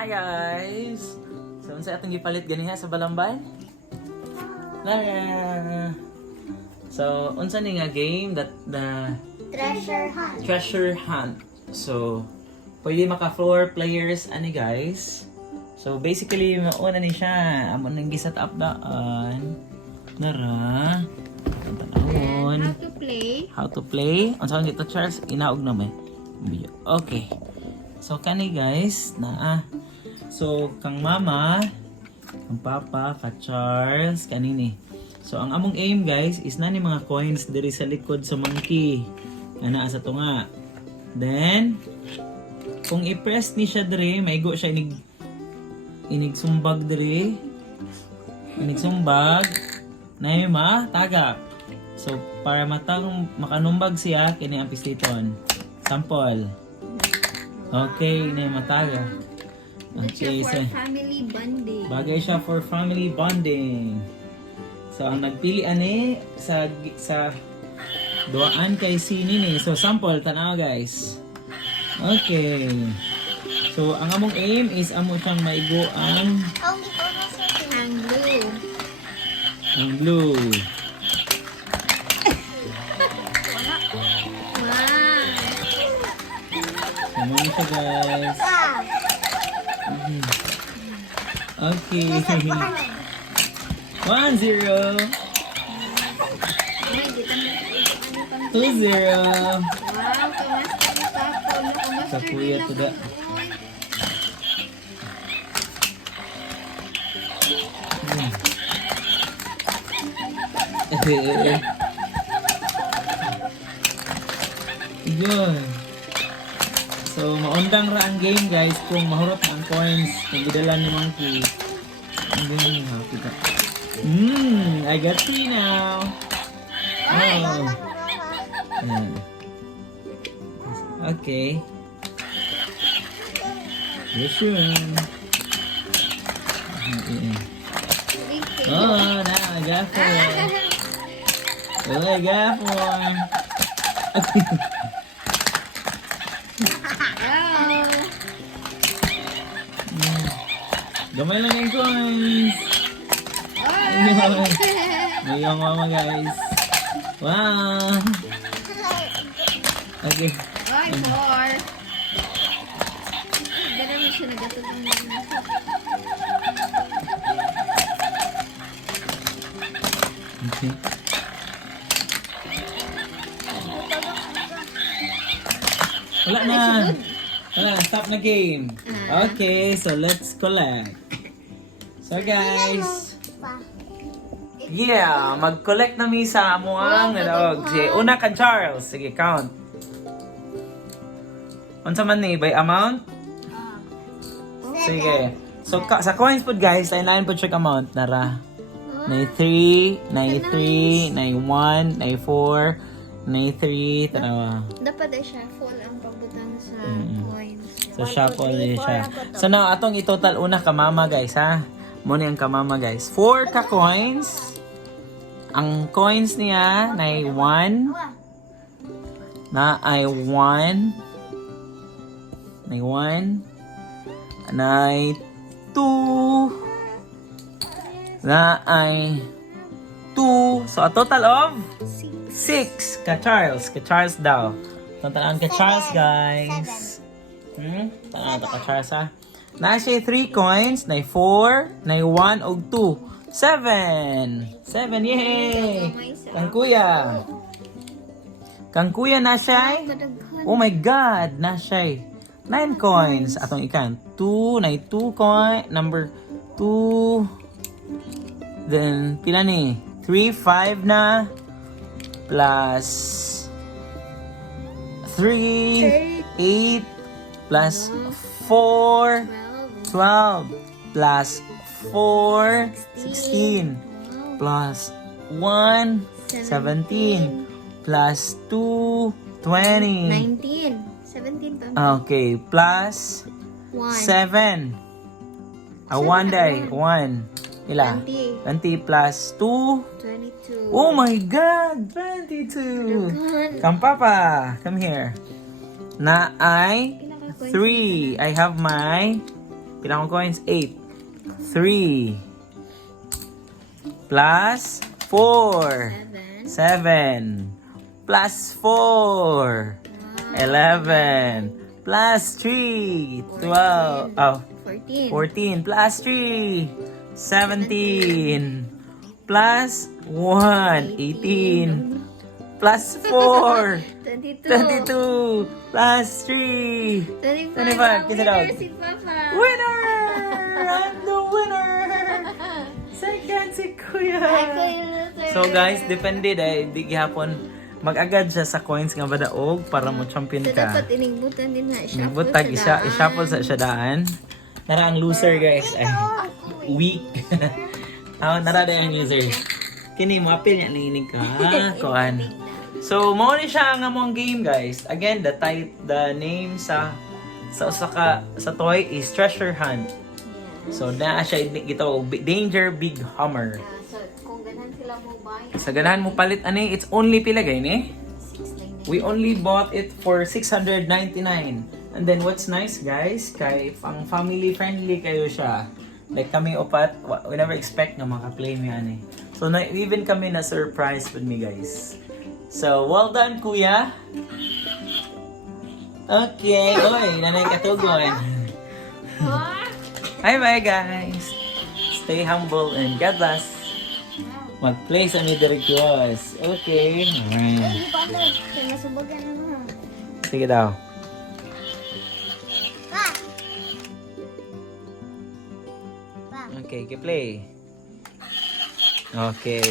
Hi guys! So, unsa atong gipalit ganiha sa Balambay? Lara! So, unsa ni nga game that the treasure hunt. So, pwede maka 4 players ani guys. So, basically mauna ni siya. Amo nang gisat up daan. Nara. Tanawon. How to play? How to play? Unsa gito Charles? Inaog na may. Okay. So kani guys na so kang mama, kang papa, ka Charles kanini. So ang among aim guys is nani mga coins diri sa likod sa monkey. Ana sa tunga. Then kung i-press ni siya diri, maigo siya inig sumbag diri. Inig sumbag na tagak. So para makanumbag siya kini ang pisliton. Sample. Okay, na mataga. Okay, for family bonding. Bagay siya for family bonding. So ang nagpili ani sa duaan kay Chenin eh. So sample tanaw guys. Okay. So ang among aim is amo siyang maigo ang blue. Ang blue. Come on siya guys. Okay. 1-0. Wow, 2-0. kamas Sa kuya to da. Yun. So, maundang ra ang game guys kung mahurot ang coins na gidala ni Monkey. Ang ganyan yung happy ka. I got 3 now. Oh. Ayan. Okay. Yes, sure. Oh, now I got 4. Oh, I got 4. Gamay lang yung coins. May yung mama guys. Wow. Okay. Ay, 4. Ganda mo siya nagatod ng mga. Okay. Wala na. Wala, stop na game. Okay, so let's collect. So guys, yeah, mag-collect na mi sa amuang dog. Sige, una ka Charles. Sige, count. Unsa man ni by amount? Sige. So sa coins pod guys, lain-lain pod check amount nara. Nay 3, nay 3, nay 1, nay 4, nay 3, tanawa. Dapat ay shuffle ang pagbutang sa coins. So shuffle ni siya. So now atong i-total una ka mama guys ha. Mo ni ang ka mama guys. 4 ka coins. Ang coins niya nay 1. Na ay 1. Nay 1. Nay 2. Na ay 2. So a total of 6 ka Charles. Ka Charles daw. Tantaan ka Charles guys. Tanaan ka Charles ha. Na siya 3 coins. Nay 4. Nay 1 og 2. 7. 7 yay! Kang kuya. Kang kuya na siya. Oh my god, na siya. 9 coins. Atong ikan. 2. Nay 2 coin. Number 2. Then, pila ni? 3, 5 na. Plus 3, 8. Plus 4, 12. Plus 4, 16. Plus 1, 17. Plus 2, 20. 19. 17 Okay, plus 7. 1 day. 1. Ila? 20 plus 2. 22. Oh my God! 22! Come papa! Come here. Na ay 3. I have my Pilang coins? 8. 3. Plus 4. 7. Plus 4. 11. Plus 3. 12. Oh. 14. Plus 3. 17. Plus 1. 18. Plus 4. 22. Plus 3. 25. Kiss it out. Si Papa. Winner! I'm the winner! Second si Kuya! Ako yung loser. So guys, depende dahil di gihapon mag-agad siya sa coins nga badaog para mo champion So, ka. dapat inigbutan din na. Nagbutag i-shuffle sa siya daan. Nara ang loser guys. Ay, weak. Nara din ang loser. Kini mo apil niya ninig ka. Kuan. So, mo ni siya ang among game guys. Again, the name sa toy is Treasure Hunt. So, na siya gito Danger Big Hammer. So, kung ganahan sila mo buy, Sa ganahan mo palit ani, it's only pila gay ni? 699. We only bought it for 699. And then what's nice guys, kay ang family friendly kayo siya. Like kami upat, we never expect na maka-play mo yan eh. So even kami na surprise with me guys. So well done kuya. Okay, oy, nanay katugon. Bye guys. Stay humble and God bless. Mag-play sa Middle Cross. Okay. Alright. Ay, Papa. Kaya nasubagan na mo. Sige daw. Okay, play. Okay.